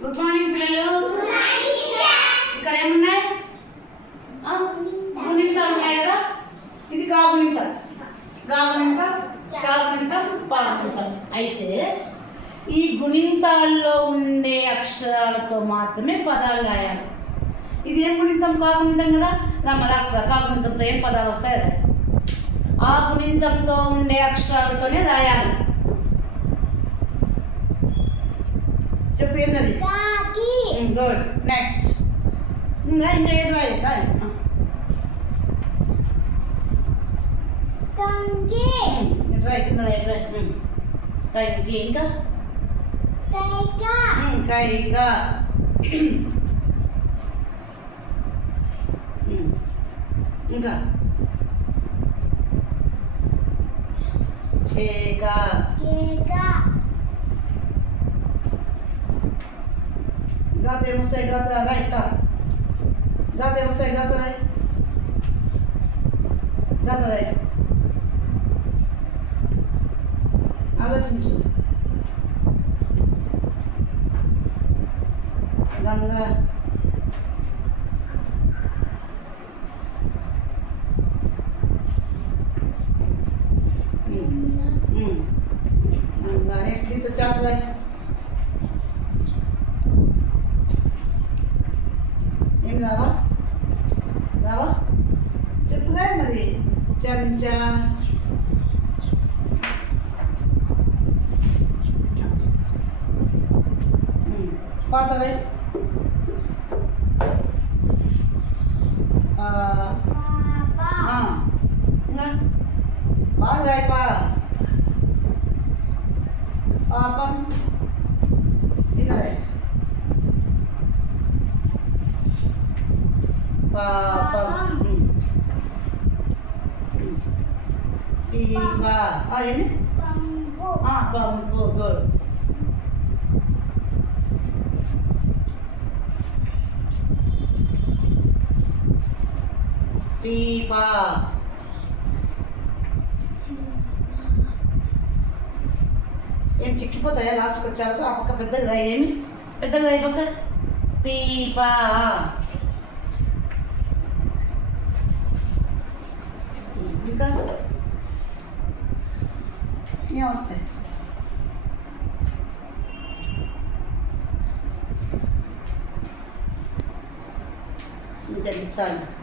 Good morning పిల్లలు. ఇక్కడ ఏమున్నాయి? గుణింతాలు ఉన్నాయి కదా. ఇది గాగుణింతం, గాగుణింతం, చాగుణింతం, పాగుణింతం. అయితే ఈ గుణింతాల్లో ఉండే అక్షరాలతో మాత్రమే పదాలు రాయాలి. ఇది ఏం గుణింతం? కాగుణింతం కదా. రాస్తా కాగుణింతంతో ఏం పదాలు వస్తాయి కదా, ఆ గుణింతంతో ఉండే అక్షరాలతోనే రాయాలి. చెప్పు ఏంటది? గుడ్. నెక్స్ట్ ఇంకా ఏది రాయి? రాయి కింద రాయి. ఇంకా కైగా, ఇంకా కేగా, గాత ఏమొస్తాయి? గాత రాయి. గాత ఏమొస్తాయి? గాత రాయి. గాత రాయి. ఆలోచించు. గంగా, గంగా. నెక్స్ట్ దీంతో చేపరాయి. ఏం రావా? రావా? చెప్పుదా మరి. చెంచా, పాతది. ఇంకా బాగా రాయిపా. పాపం తిన్నదే. పాపం. పీపా. ఏంది? పంపు. గుడ్. పీపా. ఏం చిక్కిపోతాయా లాస్ట్కి వచ్చాక? ఆ పక్క పెద్దగా రాయి. ఏమి పెద్దగా రాయి పక్క? పీపా. ఇంకా ఏమొస్తాయి? ఇంతే చాలు.